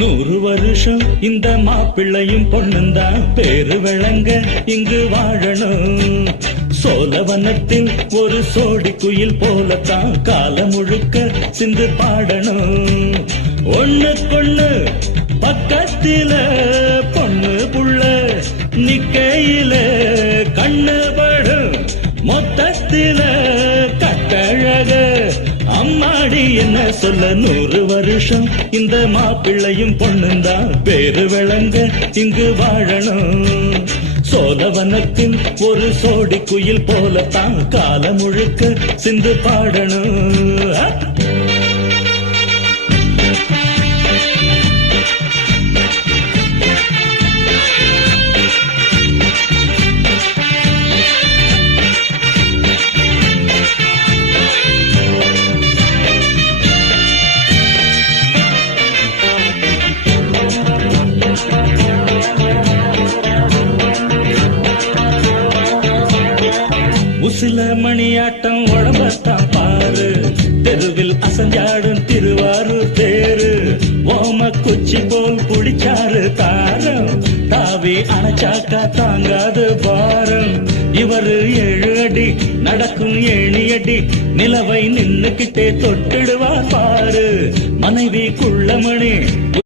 100 வருஷம் இந்த மாப்பிள்ளையும் பொண்ணுந்தான் பேரு விளங்க இங்கு வாழணும். சோழவனத்தில் ஒரு சோடி குயில் போலத்தான் காலம் முழுக்க சிந்து பாடணும். ஒண்ணுக்கொண்ணு பக்கத்தில பொண்ணு புள்ள நிக்கையில கண்ணு படும் மொத்தத்தில கட்டழக அம்மாடி என்ன சொல்ல. 100 வருஷம் இந்த மாப்பிள்ளையும் பொண்ணுந்தான் பேரு விளங்க இங்கு வாழணும். சோழவனத்தில் ஒரு சோடி குயில் போலத்தான் காலம் முழுக்க சிந்து பாடணும். உசில மணியாட்டம் உடம்பத்தான் பாரு, தெருவில் அசஞ்சாடும் திருவாரூர் தேரு. ஓம குச்சி போல் குடிச்சாரு தாரம், தாவி அணைச்சாக்கா தாங்காது பாரம். இவரு 7 அடி நடக்கும் 7 அடி, நிலவை நின்னுக்கிட்டே தொட்டிடுவார் பாரு. மனைவி குள்ளமணி